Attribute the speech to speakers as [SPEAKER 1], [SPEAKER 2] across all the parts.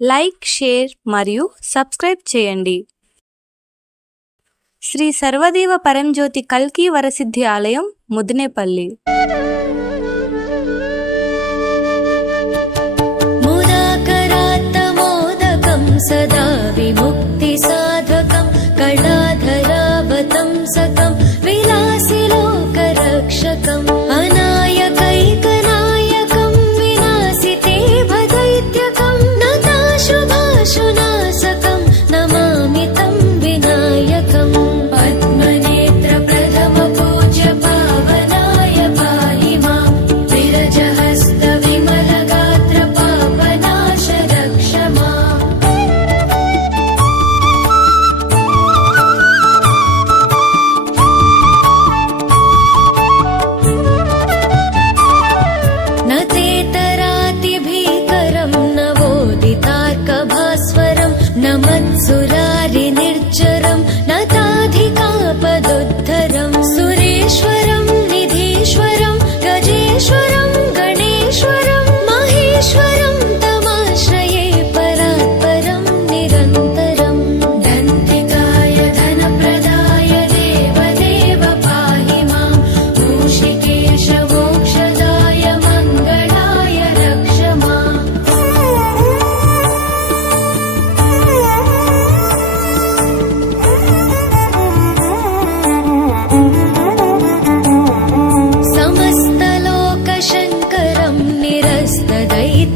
[SPEAKER 1] Like share మరియు subscribe చేయండి శ్రీ సర్వదేవ పరంజ్యోతి కల్కి వరసిద్ధి ఆలయం ముదినేపల్లి
[SPEAKER 2] मुदाकरात्तमोदकं सदा विमुक्तिसाधकं कलाधरावतंसकं विलासिलोकरक्षकम्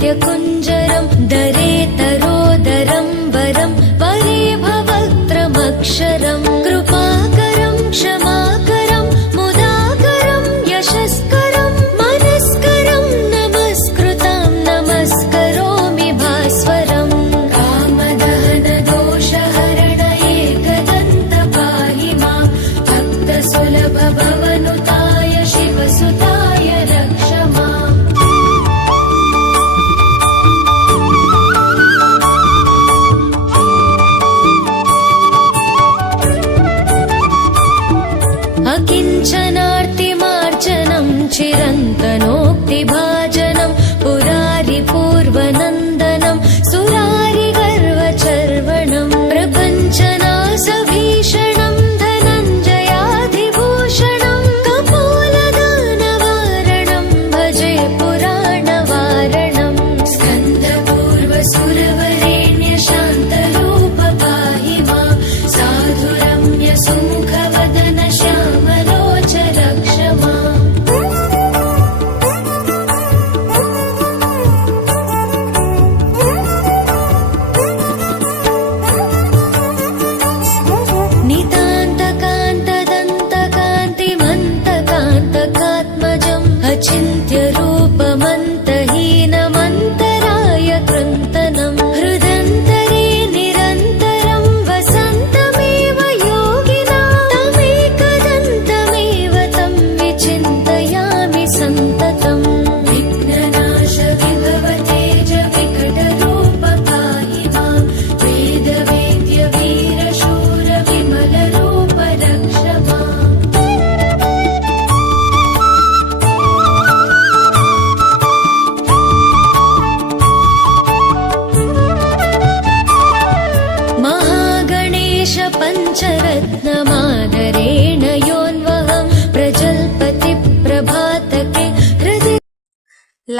[SPEAKER 2] Dia kun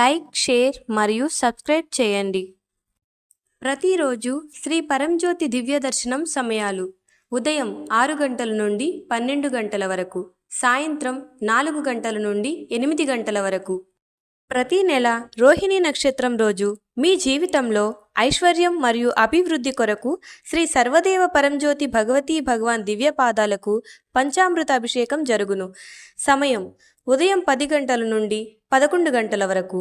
[SPEAKER 1] లైక్ షేర్ మరియు సబ్స్క్రైబ్ చేయండి. ప్రతిరోజు శ్రీ పరంజ్యోతి దివ్య దర్శనం సమయాలు. ఉదయం ఆరు గంటల నుండి పన్నెండు గంటల వరకు. సాయంత్రం నాలుగు గంటల నుండి ఎనిమిది గంటల వరకు. ప్రతి నెల రోహిణి నక్షత్రం రోజు మీ జీవితంలో ఐశ్వర్యం మరియు అభివృద్ధి కొరకు శ్రీ సర్వదేవ పరంజ్యోతి భగవతీ భగవాన్ దివ్య పాదాలకు పంచామృత అభిషేకం జరుగును. సమయం ఉదయం పది గంటల నుండి పదకొండు గంటల వరకు